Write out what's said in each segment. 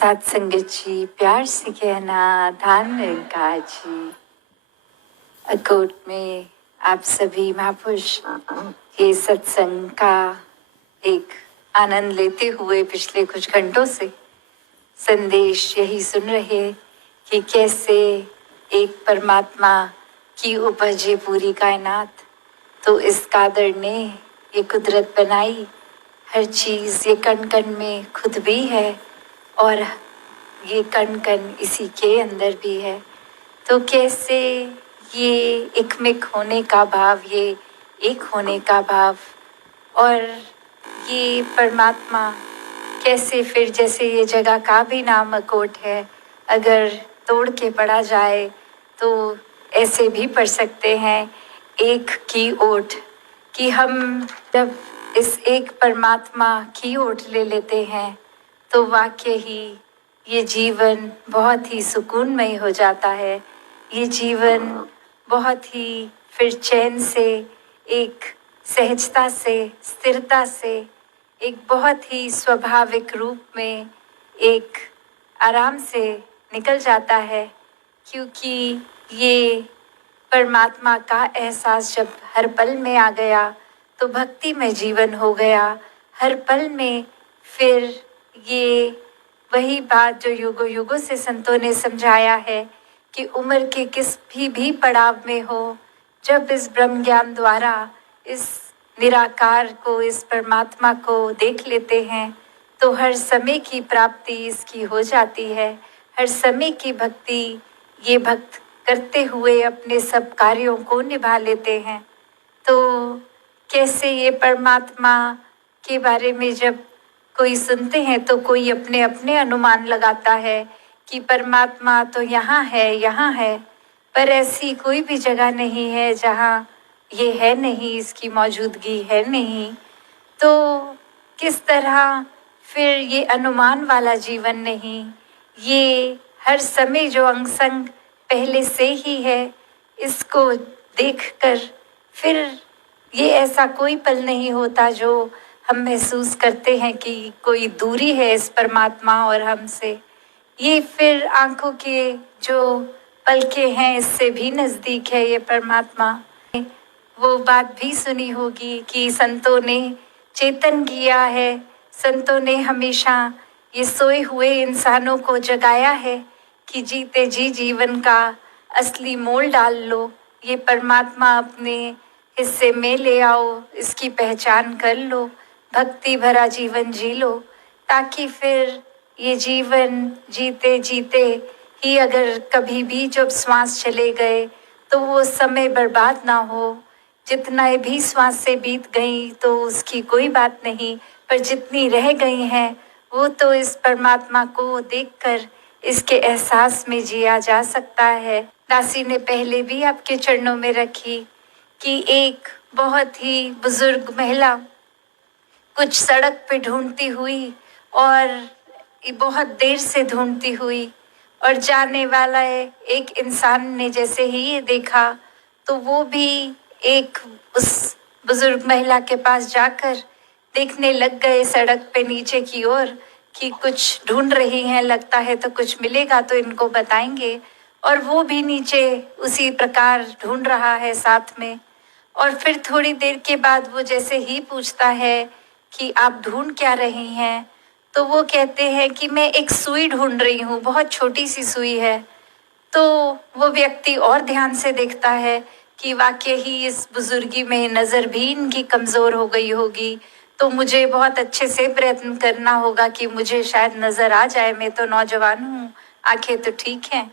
साथ संगत जी, प्यार से कहना धान निरंकार जी। अकोट में आप सभी महापुरुष के सत्संग का एक आनंद लेते हुए पिछले कुछ घंटों से संदेश यही सुन रहे कि कैसे एक परमात्मा की उपज है पूरी कायनात। तो इस कादर ने ये कुदरत बनाई, हर चीज़ ये कण कण में खुद भी है और ये कण कण इसी के अंदर भी है। तो कैसे ये एकमिक होने का भाव, ये एक होने का भाव और ये परमात्मा कैसे फिर जैसे ये जगह का भी नाम अकोट है, अगर तोड़ के पढ़ा जाए तो ऐसे भी पढ़ सकते हैं एक की ओट, कि हम जब इस एक परमात्मा की ओट ले लेते हैं तो वाकई ही ये जीवन बहुत ही सुकूनमय हो जाता है। ये जीवन बहुत ही फिर चैन से, एक सहजता से, स्थिरता से, एक बहुत ही स्वाभाविक रूप में एक आराम से निकल जाता है, क्योंकि ये परमात्मा का एहसास जब हर पल में आ गया तो भक्ति में जीवन हो गया। हर पल में फिर ये वही बात जो युगों युगों से संतों ने समझाया है कि उम्र के किस भी पड़ाव में हो, जब इस ब्रह्म ज्ञान द्वारा इस निराकार को, इस परमात्मा को देख लेते हैं तो हर समय की प्राप्ति इसकी हो जाती है। हर समय की भक्ति ये भक्त करते हुए अपने सब कार्यों को निभा लेते हैं। तो कैसे ये परमात्मा के बारे में जब कोई सुनते हैं तो कोई अपने अपने अनुमान लगाता है कि परमात्मा तो यहाँ है, पर ऐसी कोई भी जगह नहीं है जहाँ ये है नहीं, इसकी मौजूदगी है नहीं। तो किस तरह फिर ये अनुमान वाला जीवन नहीं, ये हर समय जो अंग संग पहले से ही है, इसको देखकर फिर ये ऐसा कोई पल नहीं होता जो हम महसूस करते हैं कि कोई दूरी है इस परमात्मा और हमसे। ये फिर आंखों के जो पलकें हैं इससे भी नज़दीक है ये परमात्मा। वो बात भी सुनी होगी कि संतों ने चेतन किया है, संतों ने हमेशा ये सोए हुए इंसानों को जगाया है कि जीते जी जीवन का असली मोल डाल लो, ये परमात्मा अपने हिस्से में ले आओ, इसकी पहचान कर लो, भक्ति भरा जीवन जी लो, ताकि फिर ये जीवन जीते जीते ही अगर कभी भी जब श्वास चले गए तो वो समय बर्बाद ना हो। जितना भी श्वास से बीत गई तो उसकी कोई बात नहीं, पर जितनी रह गई हैं वो तो इस परमात्मा को देखकर इसके एहसास में जिया जा सकता है। दासी ने पहले भी आपके चरणों में रखी कि एक बहुत ही बुजुर्ग महिला कुछ सड़क पे ढूंढती हुई और बहुत देर से ढूंढती हुई, और जाने वाला एक इंसान ने जैसे ही ये देखा तो वो भी एक उस बुजुर्ग महिला के पास जाकर देखने लग गए सड़क पे नीचे की ओर कि कुछ ढूंढ रही हैं, लगता है तो कुछ मिलेगा तो इनको बताएंगे। और वो भी नीचे उसी प्रकार ढूंढ रहा है साथ में। और फिर थोड़ी देर के बाद वो जैसे ही पूछता है कि आप ढूंढ क्या रही हैं, तो वो कहते हैं कि मैं एक सुई ढूंढ रही हूँ, बहुत छोटी सी सुई है। तो वो व्यक्ति और ध्यान से देखता है कि वाकई ही इस बुजुर्गी में नज़र भी इनकी कमज़ोर हो गई होगी, तो मुझे बहुत अच्छे से प्रयत्न करना होगा कि मुझे शायद नज़र आ जाए, मैं तो नौजवान हूँ, आंखें तो ठीक हैं।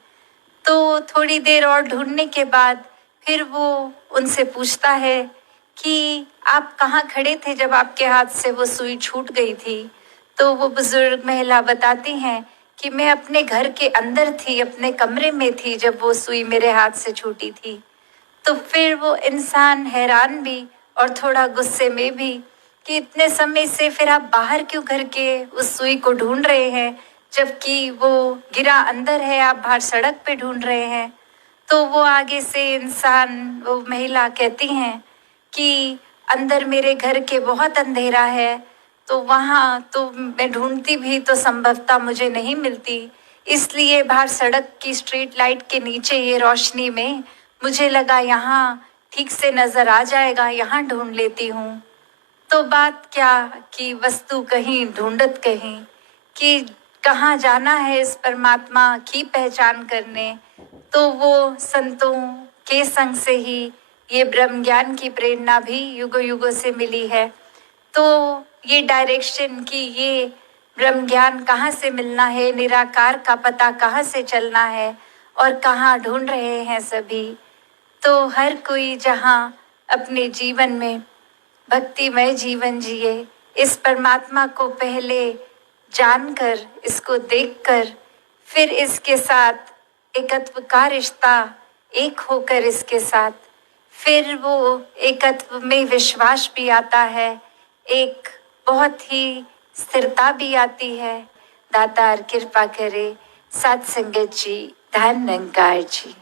तो थोड़ी देर और ढूंढने के बाद फिर वो उनसे पूछता है कि आप कहाँ खड़े थे जब आपके हाथ से वो सुई छूट गई थी। तो वो बुजुर्ग महिला बताती हैं कि मैं अपने घर के अंदर थी, अपने कमरे में थी जब वो सुई मेरे हाथ से छूटी थी। तो फिर वो इंसान हैरान भी और थोड़ा गुस्से में भी कि इतने समय से फिर आप बाहर क्यों घर के उस सुई को ढूंढ रहे हैं, जबकि वो गिरा अंदर है, आप बाहर सड़क पे ढूंढ रहे हैं। तो वो आगे से इंसान, वो महिला कहती हैं कि अंदर मेरे घर के बहुत अंधेरा है, तो वहाँ तो मैं ढूंढती भी तो संभवतः मुझे नहीं मिलती। इसलिए बाहर सड़क की स्ट्रीट लाइट के नीचे ये रोशनी में मुझे लगा यहाँ ठीक से नजर आ जाएगा, यहाँ ढूंढ लेती हूँ। तो बात क्या कि वस्तु कहीं ढूंढत कहीं, कि कहाँ जाना है इस परमात्मा की पहचान करने। तो वो संतों के संग से ही ये ब्रह्म ज्ञान की प्रेरणा भी युगों युगों से मिली है। तो ये डायरेक्शन कि ये ब्रह्म ज्ञान कहाँ से मिलना है, निराकार का पता कहाँ से चलना है और कहाँ ढूंढ रहे हैं सभी। तो हर कोई जहाँ अपने जीवन में भक्तिमय जीवन जिए, इस परमात्मा को पहले जानकर, इसको देखकर, फिर इसके साथ एकत्व का रिश्ता, एक होकर इसके साथ, फिर वो एकत्व में विश्वास भी आता है, एक बहुत ही स्थिरता भी आती है। दातार कृपा करे, सात संगत जी, धन निरंकार जी।